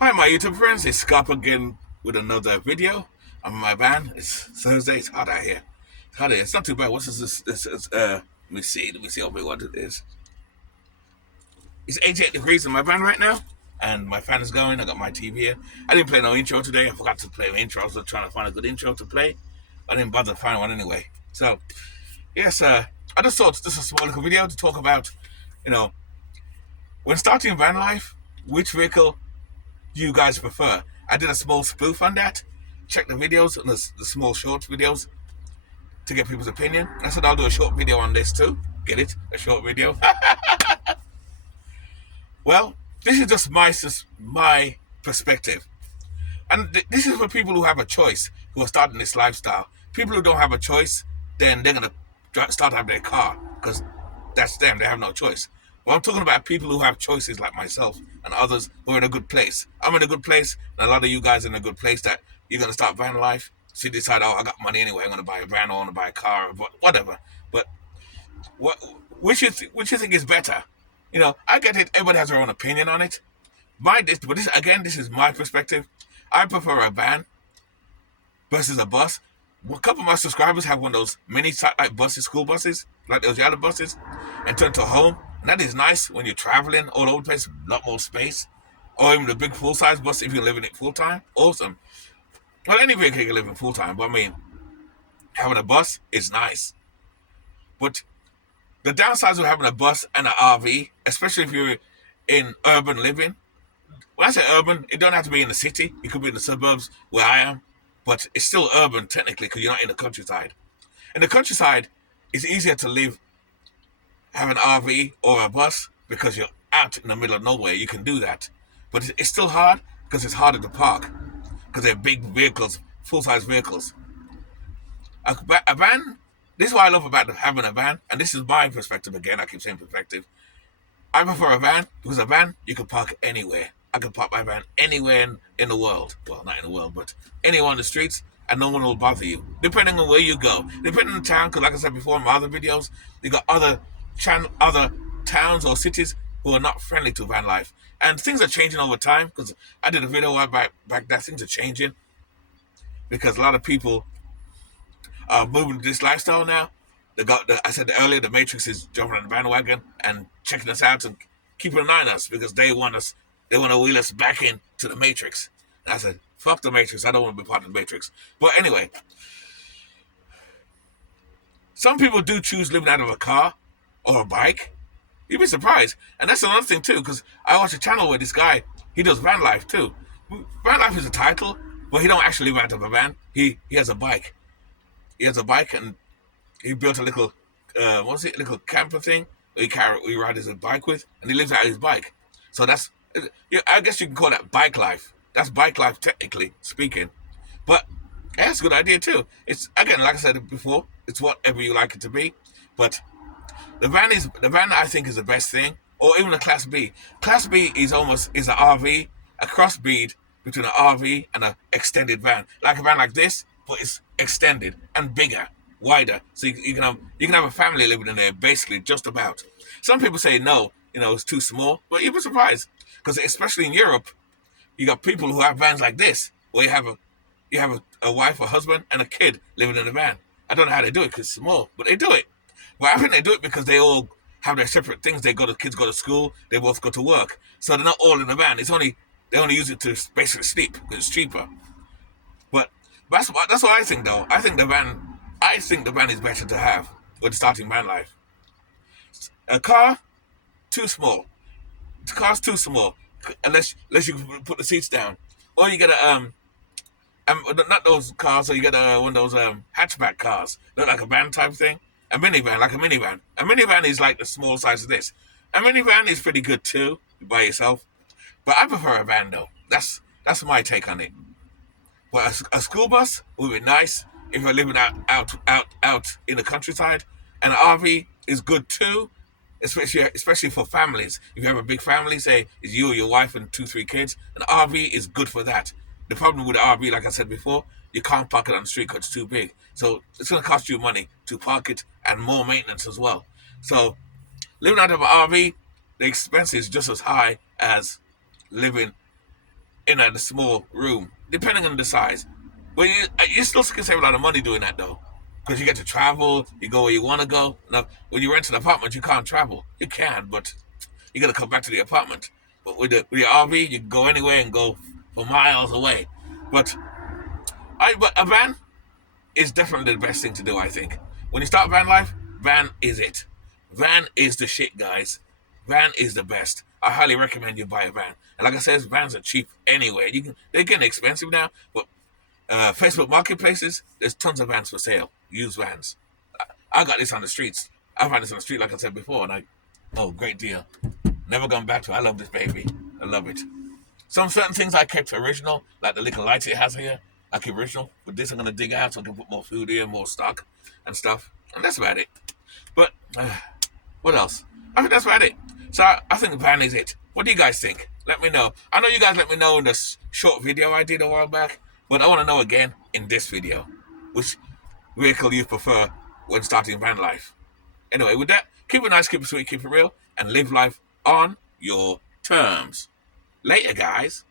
Hi, my YouTube friends. It's Scarp again with another video. I'm in my van. It's Thursday. It's hot out here. It's hot here. It's not too bad. What's this? This is let me see. Let me see how big what it is. It's 88 degrees in my van right now, and my fan is going. I got my TV here. I didn't play no intro today. I forgot to play an intro. I was trying to find a good intro to play. I didn't bother to find one anyway. So yes, I just thought this is a small little video to talk about. You know, when starting van life, which vehicle you guys prefer. I did a small spoof on that. Check the videos and the small short videos to get people's opinion. I said I'll do a short video on this too. Get it? A short video. Well, this is just my perspective, and this is for people who have a choice, who are starting this lifestyle. People who don't have a choice, then they're gonna start having their car because that's them. They have no choice. Well, I'm talking about people who have choices like myself and others who are in a good place. I'm in a good place, and a lot of you guys are in a good place that you're going to start van life. So you decide, oh, I got money anyway. I'm going to buy a van or I want to buy a car or whatever. But what, which you think is better? You know, I get it. Everybody has their own opinion on it. This is my perspective. I prefer a van versus a bus. A couple of my subscribers have one of those mini satellite buses, school buses, like those yellow buses, and turn to a home. And that is nice when you're traveling all over the place, a lot more space. Or even the big full size bus if you're living it full time. Awesome. Well, any vehicle can live in full time, but I mean, having a bus is nice. But the downsides of having a bus and an RV, especially if you're in urban living, when I say urban, it don't have to be in the city. It could be in the suburbs where I am, but it's still urban technically because you're not in the countryside. In the countryside, it's easier to live, have an RV or a bus because you're out in the middle of nowhere. You can do that, but it's still hard because it's harder to park because they're big vehicles, full-size vehicles. A van. This is what I love about having a van, and this is my perspective again. I keep saying perspective. I prefer a van because a van you can park anywhere. I can park my van anywhere in the world. Well, not in the world, but anywhere on the streets, and no one will bother you. Depending on where you go, depending on the town. Because, like I said before in my other videos, you got other towns or cities who are not friendly to van life, and things are changing over time. Because I did a video a while back that things are changing because a lot of people are moving to this lifestyle now. I said earlier, the Matrix is jumping on the bandwagon and checking us out and keeping an eye on us because they want us. They want to wheel us back into the Matrix. And I said, fuck the Matrix. I don't want to be part of the Matrix. But anyway, some people do choose living out of a car or a bike. You'd be surprised. And that's another thing too, because I watch a channel where this guy, he does van life too. Van life is a title, but he don't actually live out of a van. He has a bike. He has a bike and he built a little, little camper thing where he rides his bike with, and he lives out his bike. So that's, yeah, I guess you can call that bike life. That's bike life, technically speaking. But yeah, that's a good idea too. It's again, like I said before, it's whatever you like it to be. But the van. I think is the best thing, or even a Class B. Class B is an RV, a crossbreed between an RV and an extended van, like a van like this, but it's extended and bigger, wider. So you can have a family living in there, basically just about. Some people say no, it's too small, but you'd be surprised because especially in Europe, you got people who have vans like this, where you have a wife, a husband, and a kid living in a van. I don't know how they do it because it's small, but they do it. Well, I think they do it because they all have their separate things. Kids go to school, they both go to work, so they're not all in the van. They only use it to basically sleep because it's cheaper. But that's what I think though. I think the van is better to have when starting van life. A car, too small. The car's too small unless you put the seats down, or you get not those cars. So you get one of those hatchback cars, look like a van type thing. A minivan, like a minivan. A minivan is like the small size of this. A minivan is pretty good too by yourself, but I prefer a van though. That's my take on it. But a school bus would be nice if you're living out in the countryside, and an RV is good too, especially for families. If you have a big family, say it's you, your wife, and 2, 3 kids, an RV is good for that. The problem with the RV, like I said before, you can't park it on the street because it's too big. So it's going to cost you money to park it and more maintenance as well. So living out of an RV, the expense is just as high as living in a small room, depending on the size. But you still can save a lot of money doing that though, because you get to travel, you go where you want to go. Now, when you rent an apartment, you can't travel. You can, but you got to come back to the apartment. But with your RV, you can go anywhere and go for miles away. But but a van is definitely the best thing to do, I think. When you start van life, van is it. Van is the shit, guys. Van is the best. I highly recommend you buy a van. And like I said, vans are cheap anyway. They're getting expensive now, but Facebook marketplaces, there's tons of vans for sale. Used vans. I got this on the streets. I found this on the street, like I said before, and great deal. Never gone back to it. I love this baby. I love it. Some certain things I kept original, like the little lights it has here. I keep original. With this, I'm gonna dig out so I can put more food here, more stock and stuff. And that's about it. But what else? I think that's about it. So I think van is it. What do you guys think? Let me know. I know you guys let me know in this short video I did a while back, but I want to know again in this video which vehicle you prefer when starting van life. Anyway, with that, keep it nice, keep it sweet, keep it real, and live life on your terms. Later, guys.